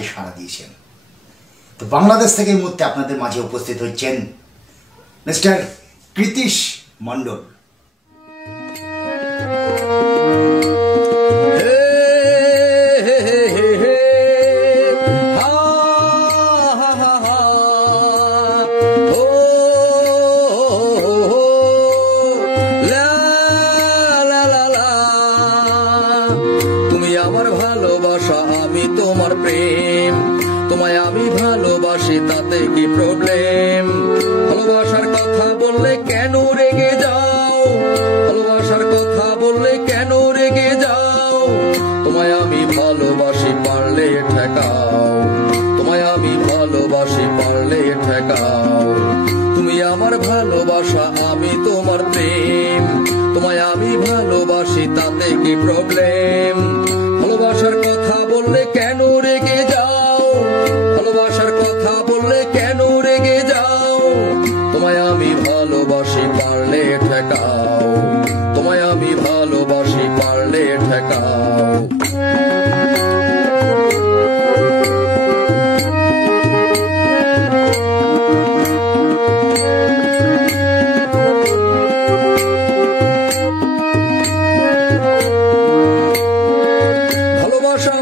ডাকে সাড়া দিয়েছেন। তো বাংলাদেশ থেকে এই মুহূর্তে আপনাদের মাঝে উপস্থিত হচ্ছেন মিস্টার কৃতিশ মণ্ডল। তুমি আমার ভালোবাসা, আমি তোমার প্রেম, তোমায় আমি ভালোবাসি, তাতে কি প্রবলেম? ভালোবাসার কথা বললে কেন রেগে যাও? ভালোবাসার কথা বললে কেন রেগে যাও? তোমায় আমি ভালোবাসি, পারলে ঠেকাও। তোমায় আমি ভালোবাসি, পারলে ঠেকাও। তুমি আমার ভালোবাসা, আমি তোমার প্রেম, তোমায় আমি ভালোবাসি, তাতে কি প্রবলেম? ভালোবাসার কথা বললে কেন রেগে যাও? ভালোবাসার কথা বললে কেন রেগে যাও? তোমায় আমি ভালোবাসি, পারলে ঠেকাও। তোমায় আমি ভালোবাসি, পারলে ঠেকাও।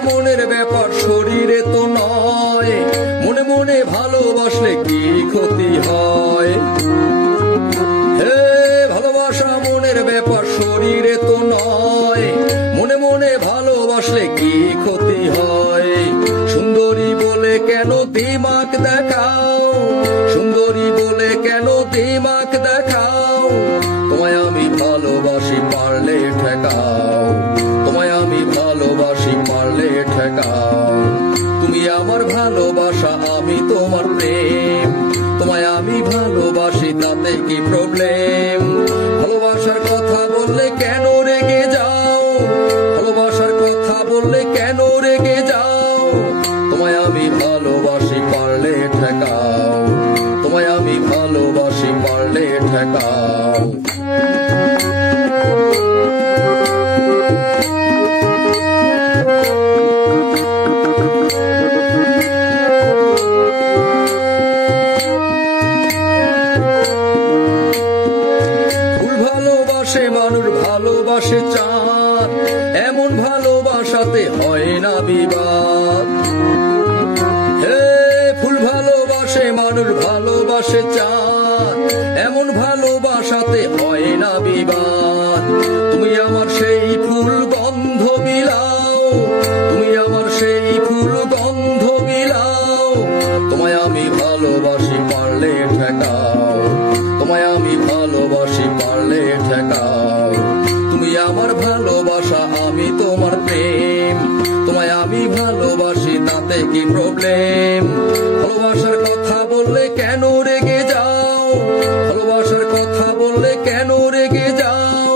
মনের ব্যাপার, শরীরে তো নয়। মনে মনে ভালোবাসলে কি ক্ষতি হয়? হে ভালোবাসা মনের ব্যাপার, শরীরে তো নয়। মনে মনে ভালোবাসলে কি ক্ষতি হয়? সুন্দরী বলে কেন দিমাগ দেখাও? সুন্দরী বলে কেন দিমাগ দেখাও? তোমায় আমি ভালোবাসি, পারলে ঠেকাও। তোমায় আমি ভালোবাসি, পারলে ঠেকাও। তুমি আমার ভালোবাসা, আমি তোমার প্রেম, তোমায় আমি ভালোবাসি, তাতে কি প্রবলেম? ভালোবাসার কথা বললে কেন রেগে যাও? ভালোবাসার কথা বললে কেন রেগে যাও? তোমায় আমি ভালোবাসি, পারলে ঠেকাও। তোমায় আমি ভালোবাসি, পারলে ঠেকাও। মানুষ ভালোবাসে চাঁদ, এমন ভালোবাসাতে হয় না বিবাদ। হে ফুল ভালোবাসে মানুষ, ভালোবাসে চাঁদ, এমন ভালোবাসাতে হয় না বিবাদ। তুমি আমার সেই ফুল গন্ধ বিলাও, তুমি আমার সেই ফুল গন্ধ বিলাও। তোমায় আমি ভালোবাসি, পারলে ঠেকাও। তোমায় আমি ভালোবাসি, পারলে ঠেকাও। তুমি আমার ভালোবাসা, আমি তোমার প্রেম, তোমায় আমি ভালোবাসি, তাতে কি প্রবলেম? ভালোবাসার কথা বললে কেন রেগে যাও? ভালোবাসার কথা বললে কেন রেগে যাও?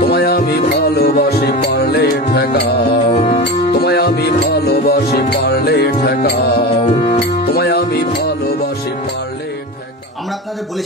তোমায় আমি ভালোবাসি, পারলে ঠেকাও। তোমায় আমি ভালোবাসি, পারলে ঠেকাও। তোমায় আমি ভালোবাসি, পারলে ঠেকাও। আমরা আপনাদের বলে